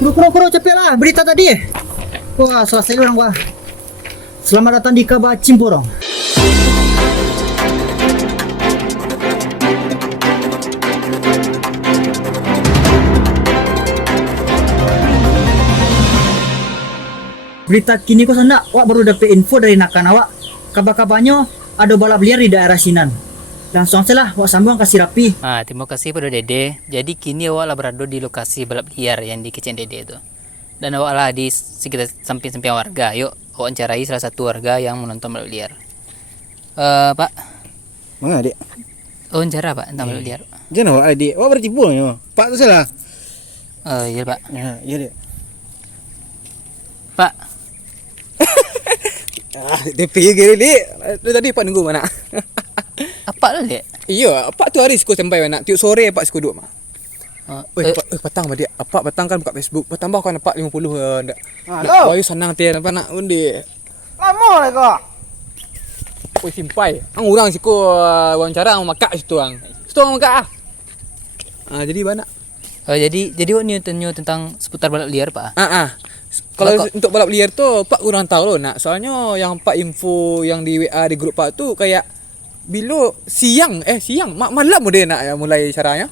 Kuro capek lah berita tadi. Wah, selesai orang gua. Selamat datang di Kabar Cimporong. Berita kini ko sana, wak baru dapat info dari nakan awak. Kabar-kabarnya ada balap liar di daerah Sinan. Langsung saja wak sambung kasih rapi. Terima kasih pada Dede. Jadi kini awak lah berada di lokasi balap liar yang di Kecen Dede itu. Dan awak lah di sekitar samping-samping warga. Yuk, awak mencarai salah satu warga yang menonton balap liar. Pak. Mana adik? Wawancara Pak tentang balap liar. Jangan awak adik. Awak bertipu ya. Pak tu salah. Iya Pak. Ya dek. Pak. DP je dek. Tadi Pak nunggu mana? Apa lah Dek? Iya, Pak tu hari suku sampai mana. Tiap sore Pak suku duduk mah. Petang bah dia. Apa petang kan buka Facebook. Bertambah kan Pak 50 ndak. Nak bayu senang tian apa nak undi. Lama lah kau. Oi simpai. Ang urang siku wawancara ang makak situ ang. Situ ang makak ah. Jadi mana? Jadi awak tanya tentang seputar balap liar Pak. Kalau untuk balap liar tu Pak kurang tahu loh nak. Soalnya yang Pak info yang di WA di grup Pak tu kayak bila siang malam dia nak mulai caranya.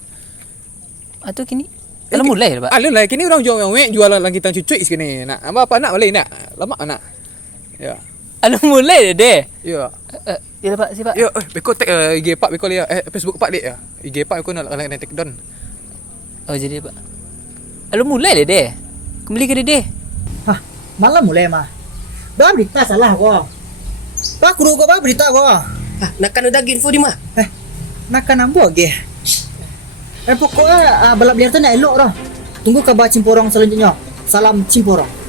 Atau kini mulai Pak. Lah kini orang jualan langitan cucuk sekini nak. Apa nak boleh nak. Lama nak. Ya. Mulai Dede. Ya. Ya Pak, si Pak. Ya, beko tag IG Pak beko dia Facebook Pak dek ya. IG Pak aku nak take down. Jadi Pak. Mulai Dede. Kembali ke Dede. Hah, malam mulai mah. Dah berita salah kau. Pak kuro kau berita kau. Nak kan udah info di mah. Nak kan ambo ge. Pokoknya balap liar tu nak elok dah. Tunggu Kabar Cimporong selanjutnya. Salam Cimporong.